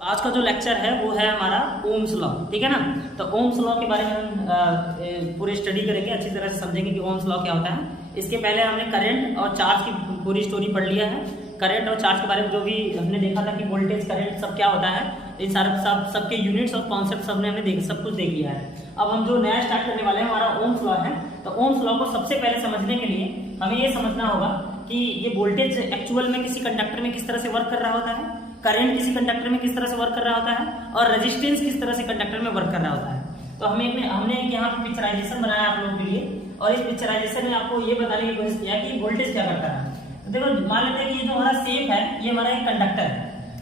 आज का जो लेक्चर है वो है हमारा ओम्स लॉ, ठीक है ना। तो ओम्स लॉ के बारे में हम पूरी स्टडी करेंगे, अच्छी तरह से समझेंगे कि ओम्स लॉ क्या होता है। इसके पहले हमने करंट और चार्ज की पूरी स्टोरी पढ़ लिया है। करंट और चार्ज के बारे में जो भी हमने देखा था कि वोल्टेज करंट सब क्या होता है, इन सारे सबके यूनिट्स और कॉन्सेप्ट सब हमने सब कुछ देख लिया है। अब हम जो नया स्टार्ट करने वाले हैं हमारा ओम्स लॉ है। तो ओम्स लॉ को सबसे पहले समझने के लिए हमें ये समझना होगा कि ये वोल्टेज एक्चुअल में किसी कंडक्टर में किस तरह से वर्क कर रहा होता है, करंट किसी कंडक्टर में किस तरह से वर्क कर रहा होता है और रेजिस्टेंस किस तरह से कंडक्टर में वर्क कर रहा होता है। तो हमने यहाँ पे पिक्चराइजेशन बनाया आप लोगों के लिए, और इस पिक्चराइजेशन में आपको ये बताने की कोशिश किया कि वोल्टेज क्या करता है। तो देखो, मान लेते हैं कि ये जो हमारा शेप है ये हमारा एक कंडक्टर है।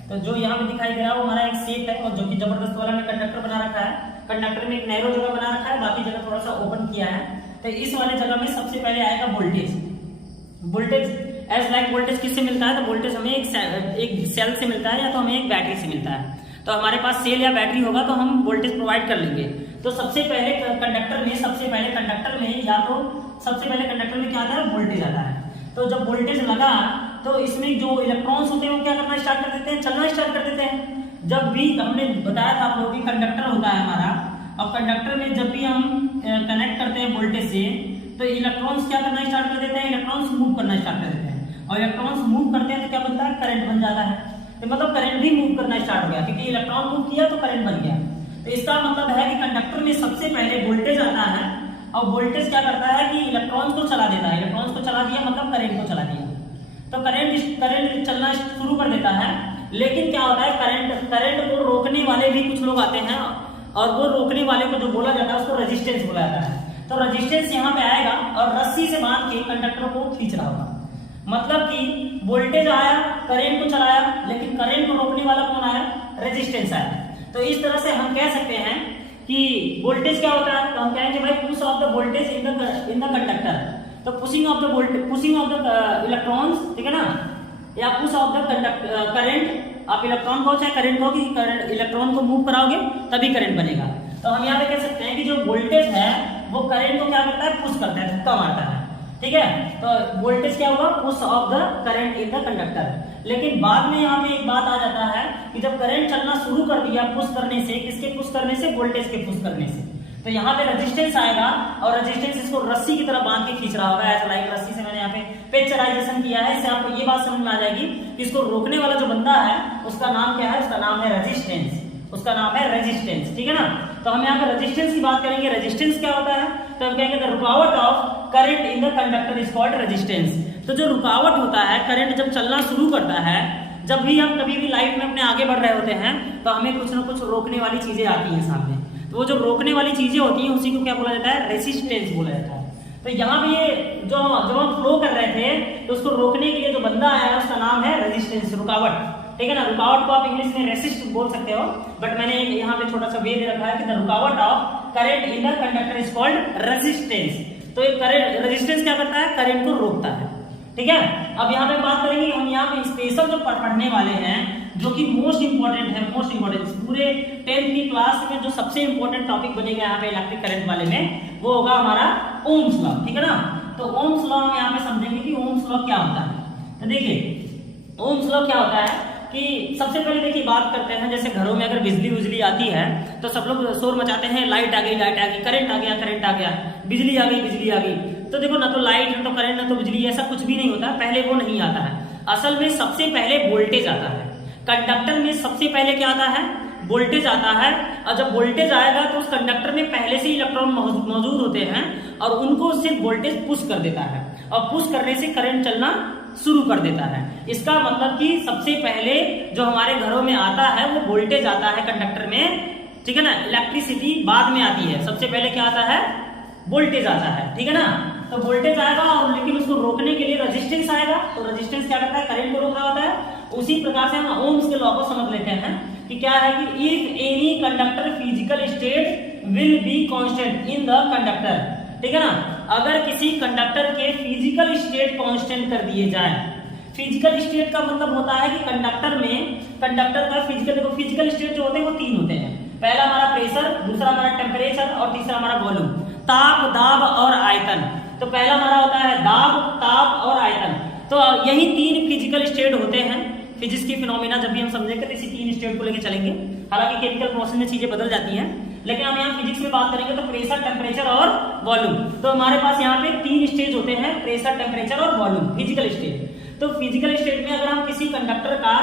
तो जो यहाँ पे दिखाई दे रहा है वो हमारा एक शेप है, और जो कि जबरदस्त वाला हमने कंडक्टर बना रखा है। कंडक्टर में एक नैरो जगह बना रखा है, बाकी जगह थोड़ा सा ओपन किया है। तो इस वाले जगह में सबसे पहले आएगा voltage. Voltage as like voltage किससे मिलता है? तो वोल्टेज हमें एक सेल से मिलता है या तो हमें एक बैटरी से मिलता है। तो हमारे पास सेल या बैटरी होगा तो हम वोल्टेज प्रोवाइड कर लेंगे। तो सबसे पहले कंडक्टर में क्या आता है? वोल्टेज आता है। तो जब वोल्टेज लगा तो इसमें जो इलेक्ट्रॉन्स होते हैं वो क्या करना स्टार्ट कर देते हैं? चलना स्टार्ट कर देते हैं। जब भी हमने बताया था आप लोगों की कंडक्टर होता है हमारा, और कंडक्टर में जब भी हम कनेक्ट करते हैं वोल्टेज से तो इलेक्ट्रॉन्स क्या करना स्टार्ट कर देते हैं? इलेक्ट्रॉन्स मूव करना स्टार्ट कर देते हैं, और इलेक्ट्रॉन्स मूव करते हैं तो क्या बनता है? करंट बन जाता है। तो मतलब करंट भी मूव करना स्टार्ट हो गया, क्योंकि इलेक्ट्रॉन मूव किया तो करंट बन गया। तो इसका मतलब है कि कंडक्टर में सबसे पहले वोल्टेज आता है, और वोल्टेज क्या करता है कि इलेक्ट्रॉन्स को चला देता है। इलेक्ट्रॉन्स को चला दिया मतलब करंट को चला दिया, तो करंट चलना शुरू कर देता है। लेकिन क्या होता है, करंट को रोकने वाले भी कुछ लोग आते हैं, और वो रोकने वाले को जो बोला जाता है उसको रेजिस्टेंस बोला जाता है। तो रेजिस्टेंस यहाँ पे आएगा और रस्सी से बांध के कंडक्टर को खींच रहा होगा। मतलब कि वोल्टेज आया, करंट को चलाया, लेकिन करंट को रोकने वाला कौन आया? रेजिस्टेंस आया। तो इस तरह से हम कह सकते हैं कि वोल्टेज क्या होता है? तो हम कहेंगे भाई push of the voltage in the conductor. तो पुशिंग ऑफ द इलेक्ट्रॉन्स, ठीक है ना, या पुश ऑफ द करंट। आप इलेक्ट्रॉन को चाहे करंट को, कि इलेक्ट्रॉन को मूव कराओगे तभी करंट बनेगा। तो हम यहाँ पे कह सकते हैं कि जो वोल्टेज है वो करंट को क्या करता है? पुश करता है, धक्का मारता है, ठीक है। तो वोल्टेज क्या होगा? Push of the current in the conductor. लेकिन बाद में यहाँ पे एक बात आ जाता है कि जब करंट चलना शुरू कर दिया पुश करने से, किसके पुश करने से? वोल्टेज के पुश करने से, तो यहाँ पे रेजिस्टेंस आएगा, और रेजिस्टेंस इसको रस्सी की तरह बांध के खींच रहा होगा। ऐसा लाइक रस्सी से मैंने यहाँ पे पिक्चराइजेशन किया है। इससे आपको ये बात समझ में आ जाएगी कि इसको रोकने वाला जो बंदा है उसका नाम क्या है? उसका नाम है रेजिस्टेंस। उसका नाम है रेजिस्टेंस, ठीक है ना। तो हम यहाँ पे रेजिस्टेंस की बात करेंगे। रेजिस्टेंस क्या होता है? तो हम कहेंगे द रुकावट of current in the conductor is called resistance. तो जो रुकावट होता है, करंट जब चलना शुरू करता है, जब भी हम कभी भी लाइफ में अपने आगे बढ़ रहे होते हैं तो हमें कुछ ना कुछ रोकने वाली चीजें आती हैं सामने। तो वो जो रोकने वाली चीजें होती हैं उसी को क्या बोला जाता है? रेजिस्टेंस बोला जाता है। तो यहाँ पे ये जो हम फ्लो कर रहे थे तो उसको रोकने के लिए जो बंदा आया है उसका नाम है रेजिस्टेंस, रुकावट, ठीक है ना। रुकावट को आप इंग्लिश में रेसिस्ट बोल सकते हो, बट मैंने यहाँ पे छोटा सा वे दे रखा है कि द रुकावट of current in the conductor is called resistance. तो ये करंट रेजिस्टेंस क्या करता है? करंट को रोकता है, ठीक है। अब यहाँ पे बात करेंगे, हम यहाँ पे स्पेशल जो पढ़ने वाले हैं जो कि मोस्ट इंपॉर्टेंट है, मोस्ट इंपॉर्टेंट पूरे 10th की क्लास में जो सबसे इंपॉर्टेंट टॉपिक बनेगा यहाँ पे इलेक्ट्रिक करंट वाले में, वो होगा हमारा ओम्स लॉ, ठीक है ना। तो ओम्स लॉ हम यहाँ पे समझेंगे कि ओम्स लॉ क्या होता है। तो देखिए ओम्स लॉ क्या होता है कि सबसे पहले देखिए बात करते हैं, जैसे घरों में अगर बिजली आती है तो सब लोग शोर मचाते हैं, लाइट आ गई, करंट आ गया, बिजली आ गई। तो देखो, ना तो लाइट, ना तो करंट, ना तो बिजली, ऐसा कुछ भी नहीं होता। पहले वो नहीं आता है। असल में सबसे पहले वोल्टेज आता है। कंडक्टर में सबसे पहले क्या आता है? वोल्टेज आता है। और जब वोल्टेज आएगा तो उस कंडक्टर में पहले से इलेक्ट्रॉन मौजूद होते हैं, और उनको सिर्फ वोल्टेज पुश कर देता है, और पुश करने से करंट चलना शुरू कर देता है। इसका मतलब कि सबसे पहले जो हमारे घरों में आता है वो वोल्टेज आता है कंडक्टर में, ठीक है ना। इलेक्ट्रिसिटी बाद में आती है, सबसे पहले क्या आता है? वोल्टेज आता है, ठीक है ना। तो वोल्टेज आएगा, और लेकिन उसको रोकने के लिए रेजिस्टेंस आएगा। तो रेजिस्टेंस क्या करता है? करंट को रोक रहा होता है। उसी प्रकार से हम ओम्स के लॉ को समझ लेते हैं कि क्या है कि if any conductor physical state will be constant in the conductor, ठीक है ना। अगर किसी कंडक्टर के फिजिकल स्टेट कांस्टेंट कर दिए जाए, फिजिकल स्टेट का मतलब होता है कि कंडक्टर का फिजिकल स्टेट जो होते हैं वो 3 होते हैं। पहला हमारा प्रेशर, दूसरा हमारा टेम्परेचर, और तीसरा हमारा वॉल्यूम, ताप, दाब और आयतन। तो पहला हमारा होता है दाब, ताप और आयतन। तो यही 3 फिजिकल स्टेट होते हैं। फिजिक्स की फिनोमेना जब भी हम समझेंगे तो इसी 3 स्टेट को लेकर चलेंगे। हालांकि केमिकल प्रोसेस में चीजें बदल जाती हैं, लेकिन हम यहाँ फिजिक्स में बात करेंगे तो प्रेशर, टेम्परेचर और वॉल्यूम। तो हमारे पास यहाँ पे 3 स्टेज होते हैं, प्रेशर, टेम्परेचर और वॉल्यूम, फिजिकल स्टेट। तो फिजिकल स्टेट में अगर हम किसी कंडक्टर का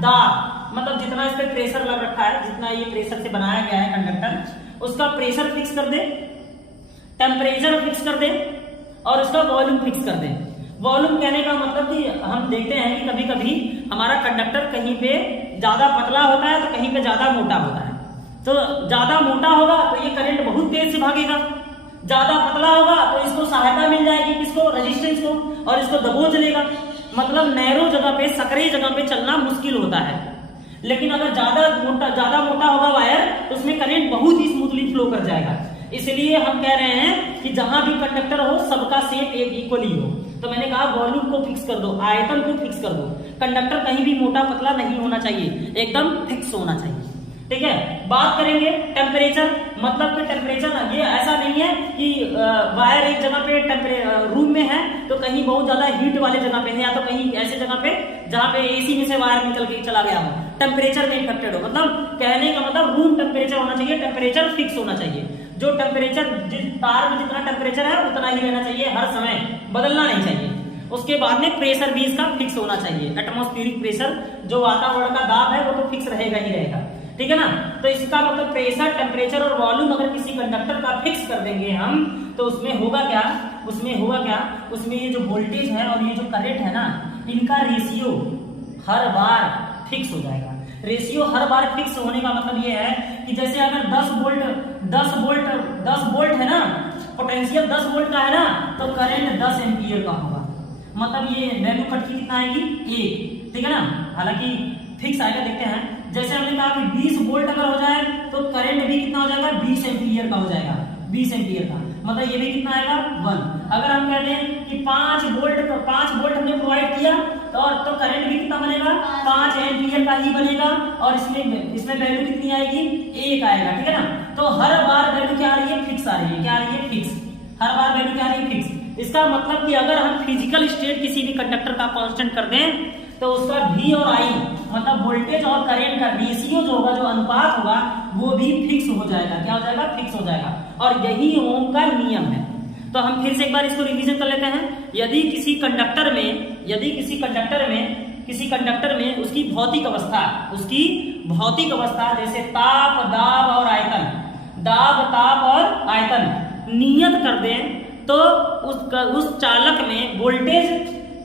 दाब, मतलब जितना इस पे प्रेशर लग रखा है, जितना ये प्रेशर से बनाया गया है कंडक्टर, उसका प्रेशर फिक्स कर दे, टेम्परेचर फिक्स कर दे और उसका वॉल्यूम फिक्स कर दे। वॉल्यूम कहने का मतलब कि हम देखते हैं कि कभी कभी हमारा कंडक्टर कहीं पे ज्यादा पतला होता है तो कहीं पे ज्यादा मोटा होता है। तो ज्यादा मोटा होगा तो ये करंट बहुत तेज से भागेगा, ज्यादा पतला होगा तो इसको सहायता मिल जाएगी, किसको, रेजिस्टेंस को, और इसको दबोच लेगा। मतलब नैरो जगह पे, सकरी जगह पे चलना मुश्किल होता है। लेकिन अगर ज्यादा मोटा होगा वायर तो उसमें करंट बहुत ही स्मूथली फ्लो कर जाएगा। इसलिए हम कह रहे हैं कि जहां भी कंडक्टर हो सबका शेप एक इक्वली हो। तो मैंने कहा वॉल्यूम को फिक्स कर दो, आयतन को फिक्स कर दो, कंडक्टर कहीं भी मोटा पतला नहीं होना चाहिए, एकदम फिक्स होना चाहिए। ठीक है, बात करेंगे टेम्परेचर। मतलब कि टेम्परेचर ये ऐसा नहीं है कि वायर एक जगह पे रूम में है तो कहीं बहुत ज्यादा हीट वाले जगह पे है, या तो कहीं ऐसे जगह पे जहां पे एसी में से वायर निकल के चला गया हो, टेम्परेचर में इफेक्टेड हो। मतलब कहने का मतलब रूम टेम्परेचर होना चाहिए, टेम्परेचर फिक्स होना चाहिए। जो टेम्परेचर, जिस तार में जितना टेम्परेचर है उतना ही रहना चाहिए, हर समय बदलना नहीं चाहिए। उसके बाद में प्रेशर भी इसका फिक्स होना चाहिए। एटमॉस्फेरिक प्रेशर, जो वातावरण का दाब है वो तो फिक्स रहेगा ही रहेगा। ठीक है ना। तो इसका मतलब प्रेशर, टेम्परेचर और वॉल्यूम अगर किसी कंडक्टर का फिक्स कर देंगे हम, तो उसमें होगा क्या, उसमें ये जो वोल्टेज है और ये जो करंट है ना, इनका रेशियो हर बार फिक्स हो जाएगा। रेशियो हर बार फिक्स होने का मतलब ये है कि जैसे अगर 10 वोल्ट है ना, पोटेंशियल 10 वोल्ट का है ना, तो करंट 10 एम्पियर का होगा। मतलब ये वैल्यू कट की कितना आएगी, 1। ठीक है ना। हालांकि फिक्स आएगा, देखते हैं। जैसे हमने कहा कि 20 वोल्ट अगर हो जाए तो करंट भी कितना हो जाएगा, 20 एम्पियर का हो जाएगा, 20 एम्पियर का। मतलब ये भी कितना आएगा, 1। अगर हम कहते हैं कि 5 वोल्ट हमने प्रोवाइड किया तो करंट भी कितना बनेगा, 5 एम्पियर का ही बनेगा। और इसमें वैल्यू कितनी आएगी, 1 आएगा। ठीक है ना। तो हर बार वैल्यू क्या आ रही है, फिक्स आ रही है। क्या आ रही है, फिक्स। हर बार वैल्यू क्या आ रही है, फिक्स। इसका मतलब कि अगर हम फिजिकल स्टेट किसी भी कंडक्टर का कांस्टेंट कर दें तो उसका V और I, मतलब वोल्टेज और करंट का रेशियो जो होगा, जो अनुपात होगा, वो भी फिक्स हो जाएगा। क्या हो जाएगा, फिक्स हो जाएगा। और यही ओम का नियम है। तो हम फिर से एक बार इसको रिवीजन कर लेते हैं। यदि किसी कंडक्टर में उसकी भौतिक अवस्था जैसे ताप, दाब और आयतन नियत कर दें, तो उस चालक में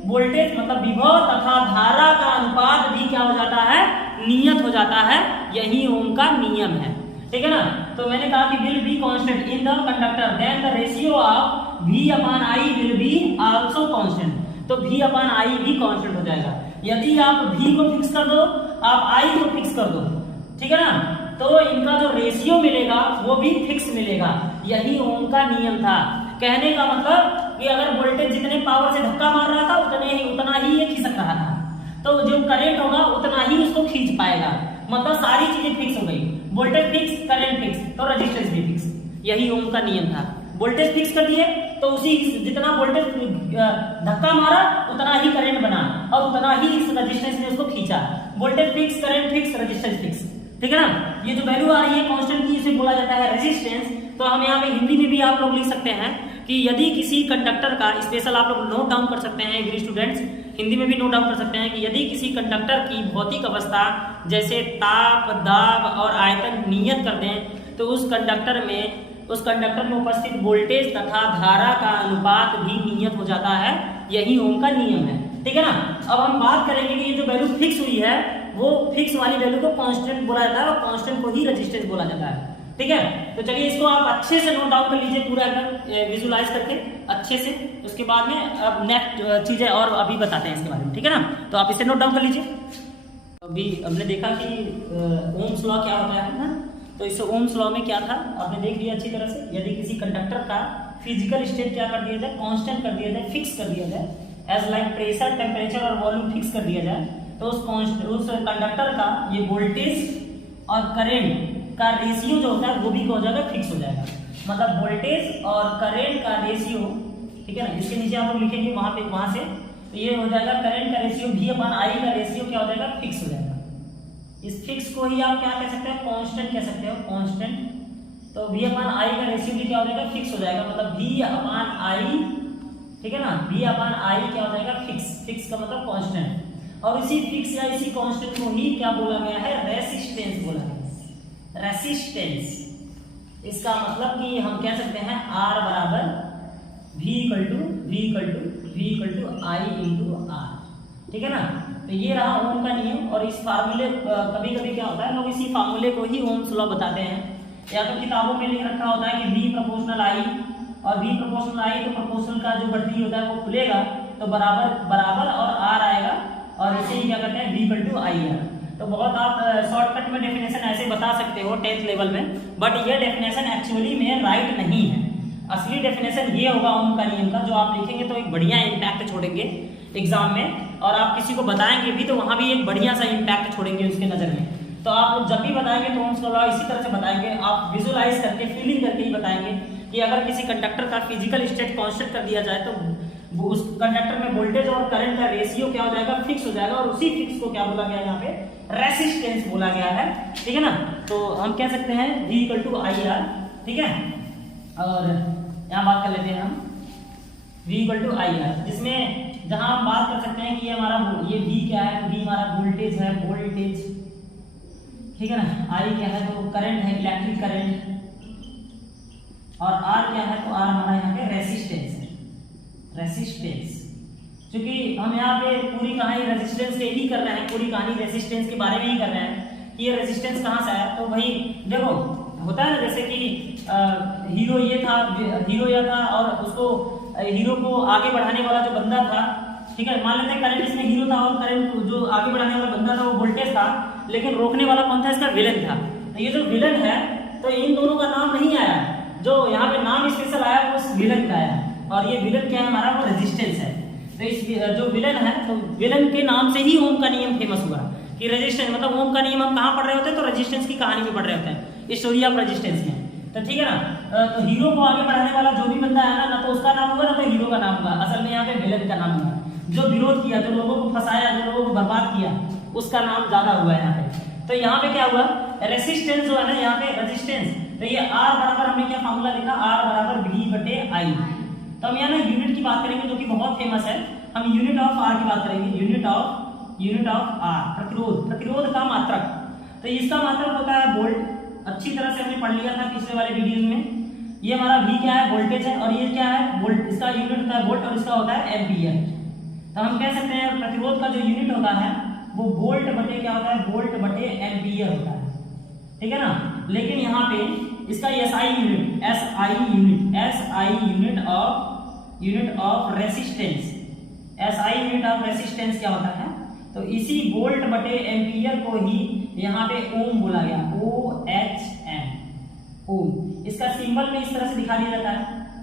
वोल्टेज मतलब विभव तथा धारा का अनुपात भी क्या हो जाता है, नियत हो जाता है। यही ओम का नियम है। ठीक है ना। तो मैंने कहा कि will be constant in the conductor, then the ratio of V upon I will be also constant. तो V अपॉन I भी कांस्टेंट हो जाएगा। यदि आप V को फिक्स कर दो, आप I को फिक्स कर दो, ठीक है ना, तो इनका जो रेशियो मिलेगा वो भी फिक्स मिलेगा। यही ओम का नियम था। कहने का मतलब कि अगर वोल्टेज जितने पावर से धक्का मार रहा था उतना ही ये खिसक रहा था, तो जो करंट होगा उतना ही उसको खींच पाएगा। मतलब सारी चीजें फिक्स हो गई, वोल्टेज फिक्स, करंट फिक्स, तो रेजिस्टेंस भी फिक्स। यही ओम का नियम था। वोल्टेज फिक्स कर दिए तो उसी जितना वोल्टेज धक्का मारा उतना ही करंट बना और उतना ही इस रेजिस्टेंस ने उसको खींचा। Voltage fix, current fix, resistance fix. ठीक है ना। ये जो वैल्यू आ रही है कांस्टेंट की, इसे बोला जाता है रेजिस्टेंस। तो हम यहाँ पे हिंदी में भी आप लोग लिख सकते हैं कि यदि किसी कंडक्टर का, स्पेशल आप लोग नोट डाउन कर सकते हैं, एग्री स्टूडेंट्स, हिंदी में भी नोट डाउन कर सकते हैं कि यदि किसी कंडक्टर की भौतिक अवस्था जैसे ताप, दाब और आयतन नियत कर दें, तो उस कंडक्टर में उपस्थित वोल्टेज तथा धारा का अनुपात भी नियत हो जाता है। यही ओम का नियम है। ठीक है ना। अब हम बात करेंगे कि ये जो वैल्यू फिक्स हुई है, वो फिक्स वाली वैल्यू को कांस्टेंट बोला जाता है और कांस्टेंट को ही रेजिस्टेंस बोला जाता है। ठीक है। तो चलिए इसको आप अच्छे से नोट डाउन कर लीजिए, पूरा एकदम विजुलाइज करके अच्छे से। उसके बाद में अब नेक्स्ट चीजें और अभी बताते हैं इसके बारे में। ठीक है ना। तो आप इसे नोट डाउन कर लीजिए। अभी हमने देखा कि ओम्स लॉ क्या होता है ना। तो इस ओम्स लॉ में क्या था आपने देख लिया अच्छी तरह से। यदि किसी कंडक्टर का फिजिकल स्टेट क्या कर दिया जाए, कांस्टेंट कर दिया जाए, फिक्स कर दिया जाए, एज लाइक प्रेशर, टेम्परेचर और वॉल्यूम फिक्स कर दिया जाए, तो उस कंडक्टर का ये वोल्टेज और करंट का रेशियो जो होता है वो भी हो जाएगा, फिक्स हो जाएगा। मतलब वोल्टेज और करंट का रेशियो, ठीक है ना, इसके नीचे आप लोग लिखेंगे वहां से तो ये हो जाएगा करंट का रेशियो V अपन I का रेशियो क्या हो जाएगा, फिक्स हो जाएगा। इस फिक्स को ही आप क्या कह सकते हैं, कांस्टेंट कह सकते हो, कांस्टेंट। तो V अपन I का रेशियो भी क्या हो जाएगा, फिक्स हो जाएगा, मतलब V अपन I, ठीक है ना, V अपन I क्या हो जाएगा, फिक्स। फिक्स का मतलब कांस्टेंट, और इसी फिक्स या इसी कांस्टेंट को ही क्या बोला गया है, रेसिस्टेंस बोला गया। रेसिस्टेंस इसका मतलब कि हम कह सकते हैं R बराबर V equal to I into R, ठीक है ना। तो ये रहा ओम का नियम। और इस फार्मूले, कभी कभी क्या होता है, लोग इसी फार्मूले को ही ओम्स लॉ बताते हैं, या तो किताबों में लिख रखा होता है कि V प्रोपोर्शनल I, और V प्रोपोर्शनल I तो प्रोपोर्शनल का जो गठरी होता है वो खुलेगा तो बराबर और R आएगा, और इसे ही क्या करते हैं, V इक्वल टू IR। तो बहुत आप शॉर्टकट में डेफिनेशन ऐसे बता सकते हो 10th लेवल में, बट ये डेफिनेशन एक्चुअली में राइट नहीं है। असली डेफिनेशन ये होगा ओम का नियम का, जो आप लिखेंगे तो एक बढ़िया इम्पैक्ट छोड़ेंगे एग्जाम में, और आप किसी को बताएंगे भी तो वहां भी एक बढ़िया सा इम्पैक्ट छोड़ेंगे उसके नजर में। तो आप लोग जब भी बताएंगे तो ओम्स का लॉ इसी तरह से बताएंगे, आप विजुअलाइज करके, फीलिंग करके ही बताएंगे कि अगर किसी कंडक्टर का फिजिकल स्टेट कांस्टेंट कर दिया जाए तो उस कंडक्टर में वोल्टेज और करंट का रेशियो क्या हो जाएगा, फिक्स हो जाएगा, और उसी फिक्स को क्या बोला गया है यहाँ पे, रेसिस्टेंस बोला गया है, ठीक है ना। तो हम कह सकते हैं V इक्वल टू IR, ठीक है। और यहाँ बात कर लेते हैं हम V इक्वल टू IR, जिसमें जहां हम बात कर सकते हैं कि ये हमारा, ये V क्या है, तो V हमारा वोल्टेज है, वोल्टेज, ठीक है ना। I क्या है, तो करंट है, इलेक्ट्रिक करंट, और R क्या है, तो R हमारा यहाँ पे रेसिस्टेंस है, रेसिस्टेंस। क्योंकि हम यहाँ पे पूरी कहानी रेजिस्टेंस से ही कर रहे हैं, पूरी कहानी रेजिस्टेंस के बारे में ही कर रहे हैं कि ये रेजिस्टेंस कहाँ से आया। तो भाई देखो, होता है ना, जैसे कि हीरो ये था, हीरो यह था, और उसको हीरो को आगे बढ़ाने वाला जो बंदा था, ठीक है, मान लेते हैं करंट इसमें हीरो था, और करंट जो आगे बढ़ाने वाला बंदा था वो वोल्टेज था, लेकिन रोकने वाला कौन था, इसका विलन था। तो ये जो विलन है, तो इन दोनों का नाम नहीं आया, जो यहाँ पे नाम स्पेशल आया वो उस विलन का आया, और ये विलन क्या है हमारा, वो रेजिस्टेंस है। तो इस जो विलन है, तो विलन के नाम से ही ओम का नियम फेमस हुआ कि रेजिस्टेंस, मतलब ओम का नियम हम कहाँ पढ़ रहे होते हैं, तो रेजिस्टेंस की कहानी में पढ़ रहे होते हैं, स्टोरी ऑफ रेजिस्टेंस में। तो ठीक है ना, तो हीरो को आगे बढ़ाने वाला जो भी बंदा है ना तो उसका नाम होगा, ना तो हीरो का नाम होगा, असल में यहाँ पे विलन का नाम हुआ। जो विरोध किया, जो लोगों को फंसाया, जो लोगों को बर्बाद किया, उसका नाम ज्यादा हुआ है यहाँ पे। तो यहाँ पे क्या हुआ, रेसिस्टेंस जो है ना, यहाँ पे रेजिस्टेंस, तो ये R बराबर, हमने क्या फॉर्मूला लिखा, R बराबर V बटे I। तो हम यहाँ ना यूनिट की बात करेंगे जो कि बहुत फेमस है, हम यूनिट ऑफ R की बात करेंगे, यूनिट ऑफ R, प्रतिरोध का मात्रक। तो इसका मात्रक होता है वोल्ट, अच्छी तरह से हमने पढ़ लिया था पिछले वाले वीडियोस में। ये हमारा V क्या है, वोल्टेज है, और ये क्या है, वोल्ट, इसका यूनिट होता है वोल्ट, और इसका होता है एम्पियर। तो हम कह सकते हैं प्रतिरोध का जो यूनिट होता है वो वोल्ट बटे क्या होता है, वोल्ट बटे एम्पियर होता है, ठीक है ना। लेकिन यहाँ पे इसका SI unit of resistance, SI unit of resistance क्या होता है, तो इसी वोल्ट बटे एम्पियर को ही यहाँ पे ओम बोला गया, OHM, ओम। इसका सिंबल में इस तरह से दिखा दिया जाता है,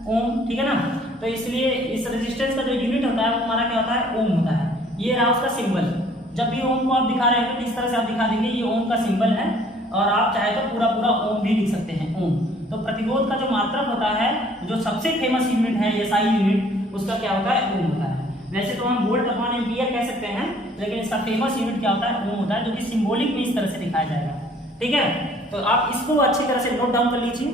ओम, ठीक है ना। तो इसलिए इस रेजिस्टेंस का जो यूनिट होता है वो हमारा क्या होता है, ओम होता है। ये रहा उसका सिंबल। जब भी ओम को आप दिखा रहे हो तो इस तरह से आप दिखा देंगे, ये ओम का सिंबल है, और आप चाहे तो पूरा ओम भी लिख सकते हैं, ओम। तो प्रतिरोध का जो मात्रक होता है, जो सबसे फेमस यूनिट है SI यूनिट, उसका क्या होता है, ओम होता है। वैसे तो हम वोल्ट अपॉन एम्पियर कह सकते हैं, लेकिन इसका फेमस यूनिट क्या होता है, ओम होता है, जो कि सिंबॉलिक में इस तरह से दिखाया जाएगा, ठीक है। तो आप इसको अच्छी तरह से नोट डाउन कर लीजिए।